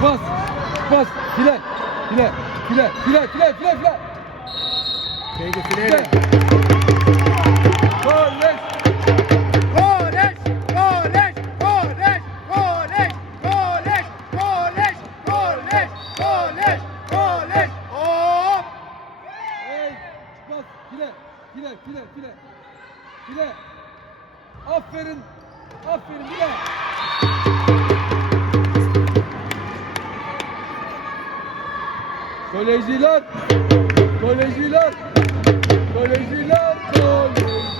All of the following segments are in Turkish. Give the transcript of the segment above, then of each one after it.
Çıkmaz. Çıkmaz. File. File. File. File. File. File. File. Şeydi File. Leş. Koleş, koleş, koleş, koleş, koleş, koleş, koleş, koleş, koleş. Hop! Hey. Çıkmaz. File. File. File. File. File. Aferin. Aferin. File. Kolejciler. Kolejciler. Kolejciler. Kolejciler.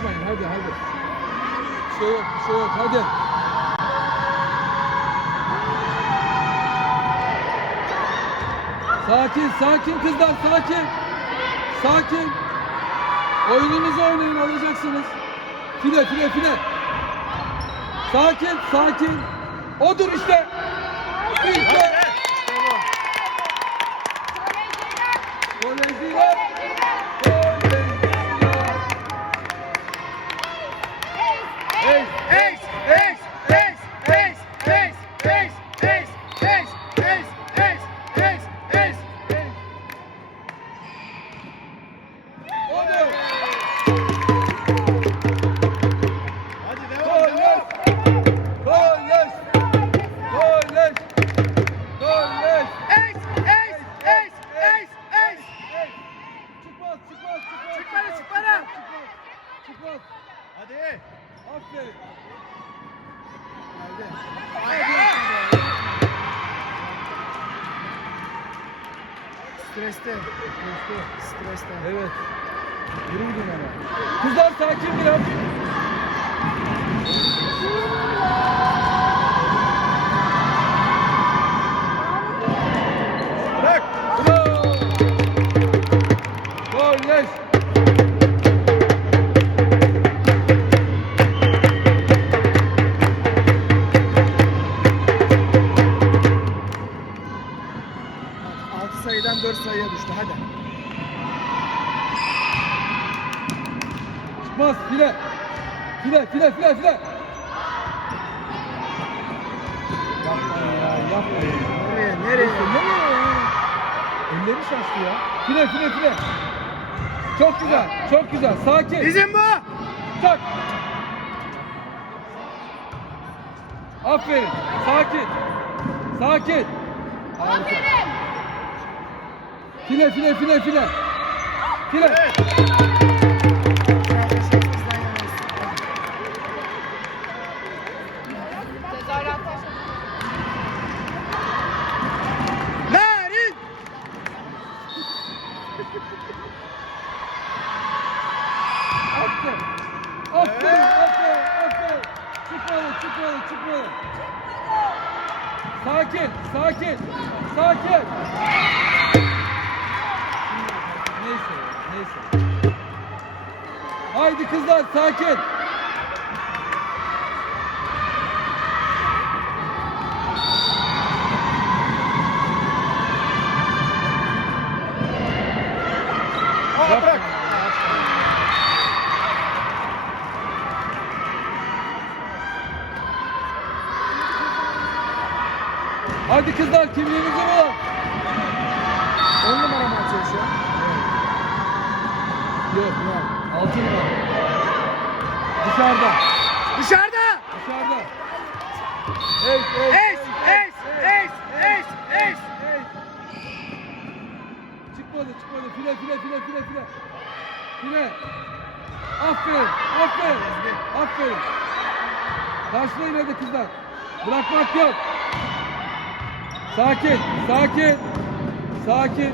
Konuşmayın hadi hadi. Bir şey yok bir şey yok hadi. Sakin sakin kızlar sakin. Sakin. Oyununuzu oynayın alacaksınız. File file file. Sakin sakin. Odur işte. İşte. এই Evet. Yürü gidin ama. Kızlar sakin biraz. File, file, file, file. Yapmayın ya, yapmayın. Nereye? Nereye? Nereye ya? Elleri şaştı ya. File, file, file. Çok güzel, çok güzel. Sakin. Bizim bu. Tak. Aferin. Sakin. Sakin. Aferin. File file file file. File. Tezahürat Sakin, sakin, sakin. Neyse, neyse. Haydi kızlar, sakin. Hadi kızlar, kimliğinizi bulun. On numara mı atıyor şu an? Yok, yok. Altı numara. Dışarıda, Dışarıda. dışarıda. Hey, Ace, ace, ace, ace, ace. hey. Çıkmadı, çıkmadı. File, file, file, file, file. File. Aferin, aferin. Aferin. Karşılayın hadi kızlar. Bırakmak yok. Sakin, sakin. Sakin.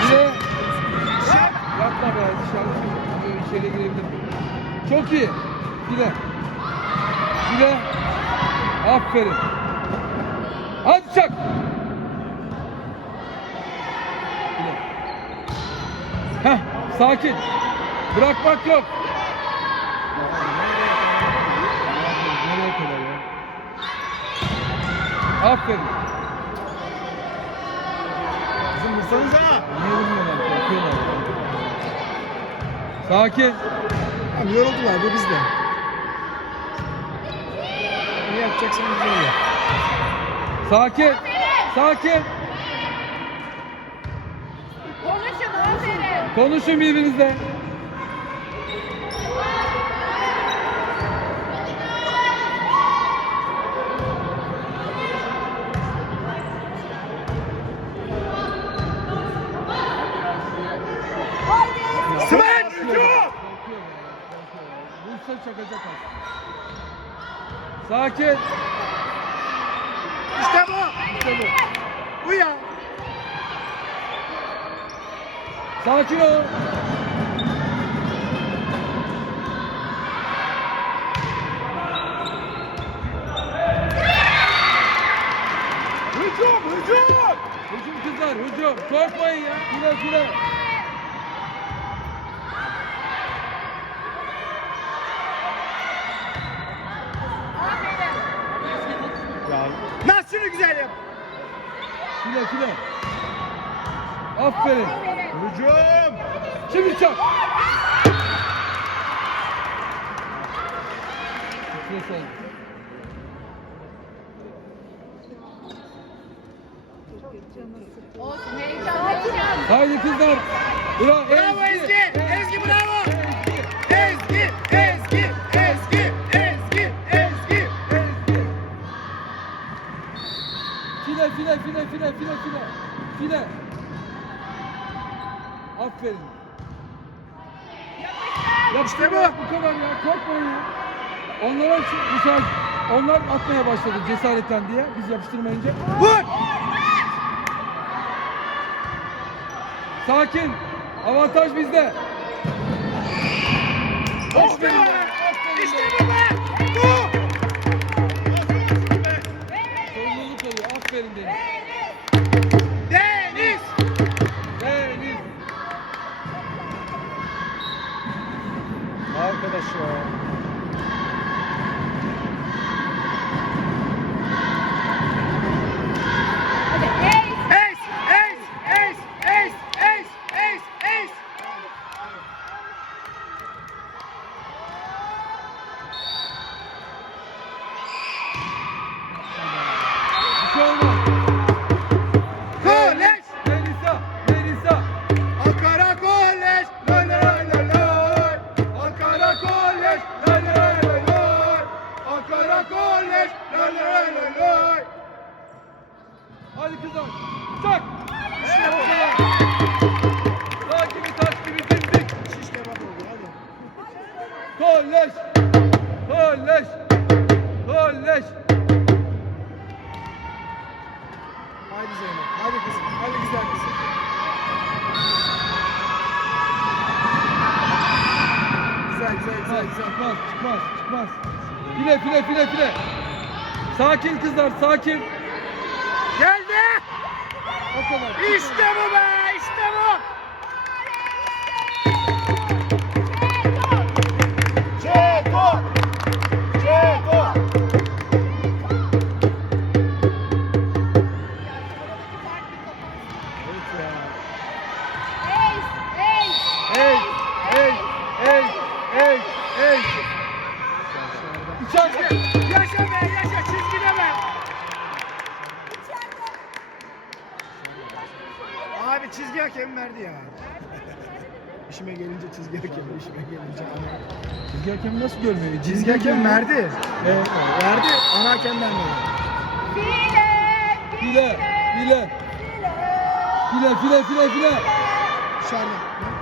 File. Yapma be dışarı içeri girebilir. Çok iyi. File. File. Aferin. Hadi çak. File. Heh, sakin. Bırakmak yok. Nereye kadar ya? Aferin. Kızım vursanıza. Niye vurmuyorlar? Korkuyorlar. Sakin. Abi yoruldular bu bizde. Ne yapacaksanız böyle. Sakin. Sakin. Konuşun aferin. Konuşun birbirinizle. Vursa çakacak. Sakin. İşte bu. İşte bu. Bu ya. Sakin ol. Hücum, hücum. Hücum kızlar hücum. Korkmayın ya. File file. Nasıl şunu güzel yap. File file. Aferin. Hücum. Şimdi çak. Heyecan heyecan. Haydi kızlar. Bravo, file file. Aferin. Ya İşte bu. Bu kadar ya. Korkmayın ya. Onlara şu- müsaade. Onlar atmaya başladı cesaretten diye. Biz yapıştırmayınca. Vur. Sakin. Avantaj bizde. İşte bu Arkadaş Çıkmaz, çıkmaz, çıkmaz. File, file, file, file. Sakin kızlar, sakin. Geldi. O kadar. İşte bu be. Abi çizgi hakem verdi ya. İşime gelince çizgi hakem, işime gelince ana. Çizgi hakemi nasıl görmüyor? Çizgi hakem verdi. Evet. Verdi, ana hakem vermedi. File, file. File, file, file, file. Dışarıda.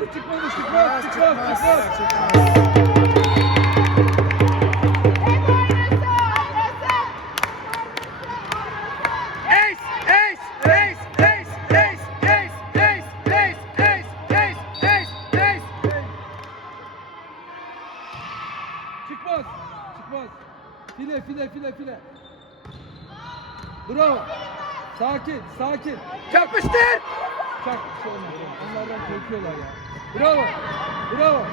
kaldı. Çıkmadı, çıkmaz, çıkmaz, çıkmaz. Çıkmaz. Çıkmaz. File file file file. Bravo. Sakin sakin. Çarpıştır. Çarpıştır. Şey Onlardan korkuyorlar ya. Bravo. Bravo.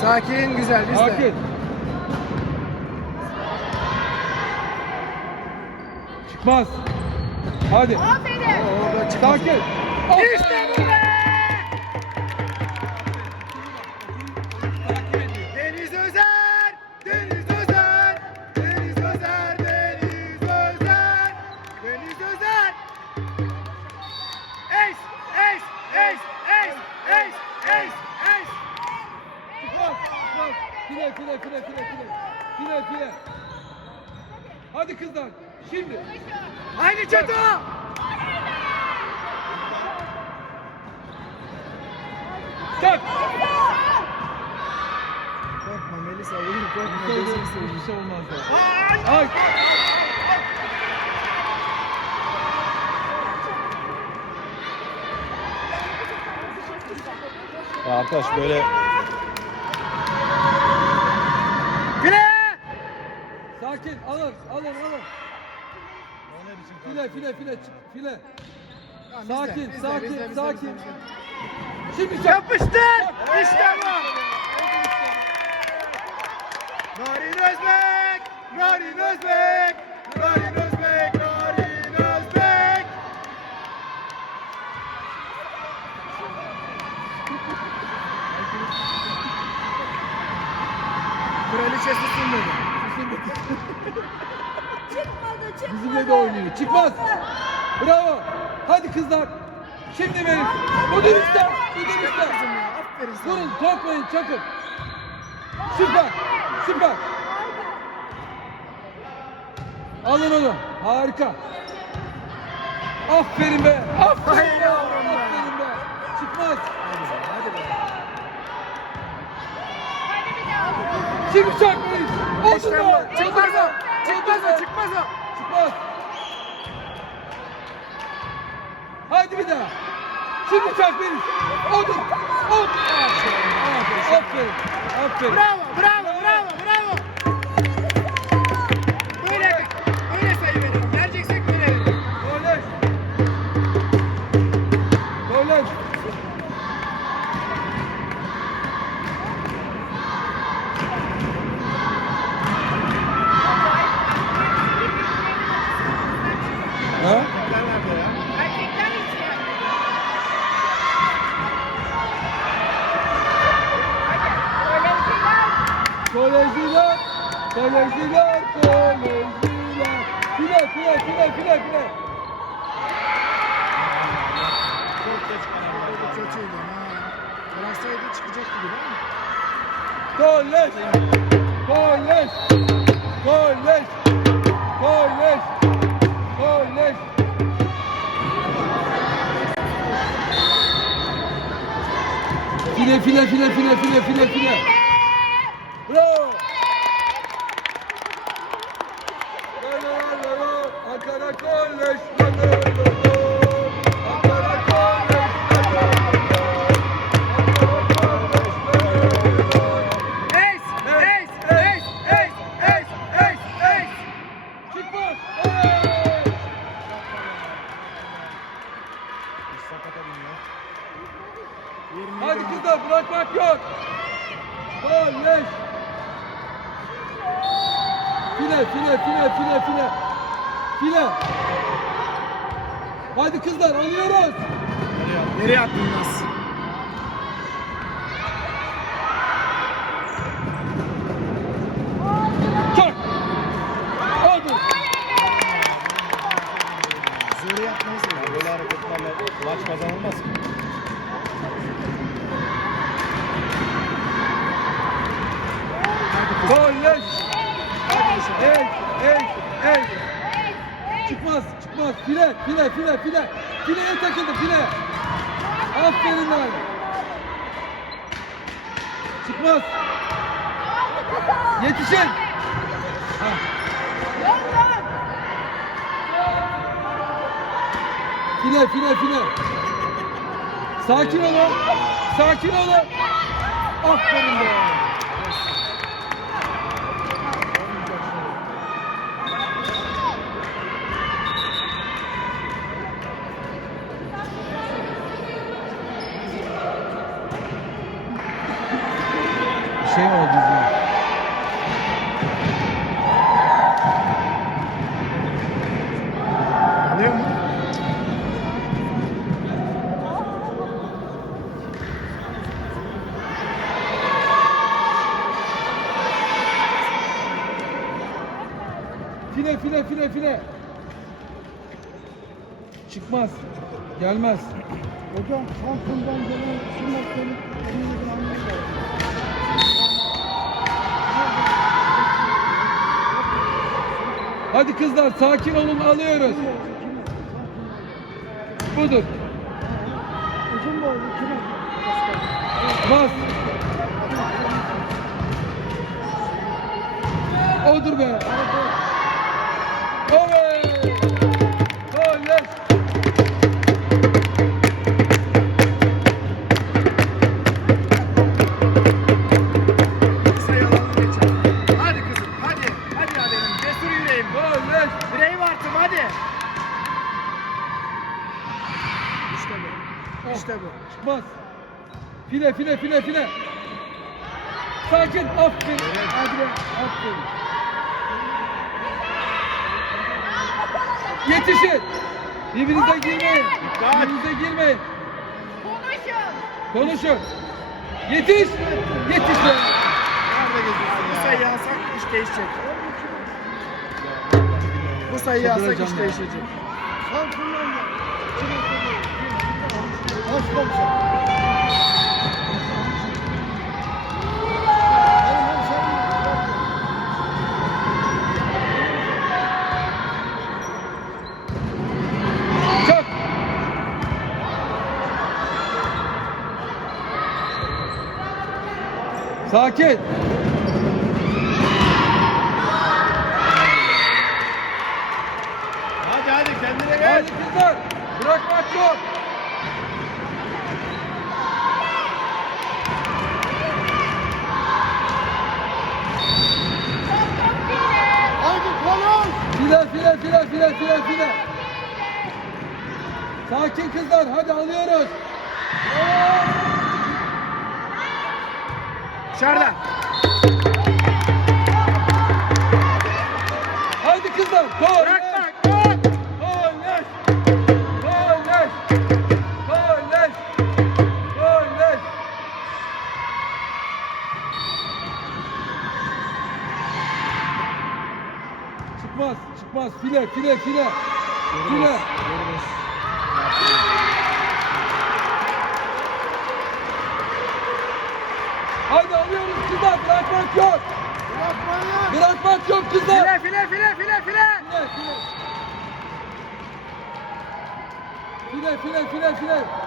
Sakin, güzel biz de. Sakin. Çıkmaz. Hadi. Aferin. Orada çıkmaz. Sakin. İşte bu be! File. Hadi kızlar. Şimdi. Haydi Çeto! Çak. Korkma Melisa, olur korkma. Bir şey olmaz. şey. Ay. Ya arkadaş böyle Sakin. Alın. Alın. Alın. File file file çık file. Tamam, bizde, Sakin, bizde, sakin, bizde, bizde, sakin. bizde, bizde. Şimdi çak. Yapıştır! İşte bu! Narin Özbek! Narin Özbek! Narin Özbek! Narin Özbek! Kraliçe susun dedi. Çıkmadı çıkmadı. Bizimle de oynuyor. Çıkmaz. Bravo. Hadi kızlar. Şimdi verin. Bu dönüşte. Bu dönüşte. Kızım ya, aferin sana. Durun korkmayın çakın. Süper. Süper. Alın onu. Harika. Aferin be. Aferin Hayır be. yavrum be. Aferin be. Çıkmaz. Hadi be. Hadi bir daha. Şimdi bu. be. Çıkmaz o. Çıkmaz. Hadi bir daha. Şimdi çakmayız. Odur. Odur. Aferin. Aferin. Bravo, bravo. File file file. Çok geç karar Kötüydü ha. Bıraksaydı çıkacaktı gibi ama. Kolej. Kolej. Kolej. Kolej. Kolej. File file file file file file file. Bravo. La, Ankara İnşallah. Ey ey ey. Çıkmaz çıkmaz. File file file file. Fileye takıldı file. Aferin lan. Çıkmaz. Yetişin. Ha. File file file. Sakin olun. Sakin olun. Aferin be. Şey oldu mu? File file file file. Çıkmaz. Gelmez. Hocam Samsun'dan gelen şu noktanın eminlikini anlayın Hadi kızlar sakin olun alıyoruz. Budur. Uzun boylu kime? Bas. Odur be. Oley. File file file file. Sakin aferin. Hadi be aferin. Yetişin. Birbirinize girmeyin. Birbirinize girmeyin. Konuşun. Konuşun. Yetiş. Yetiş. Nerede geziyorsun Bu sayıyı alsak iş değişecek. Bu sayıyı alsak iş ya. değişecek. Samsun'dan gel. Başkomiser. Benim Sakin. Hadi hadi kendine gel. Hadi kızlar. Bırakmak yok. Çok file. File file file file file. Sakin kızlar. Hadi alıyoruz. Dışarıda. Haydi kızlar. Gol. Bırakma. Çıkmaz, çıkmaz. File, file, file. File. Haydi alıyoruz kızlar. Bırakmak yok. Bırakmayın. Bırakmak yok kızlar. File file file file file. File, file. File, file, file, file. File.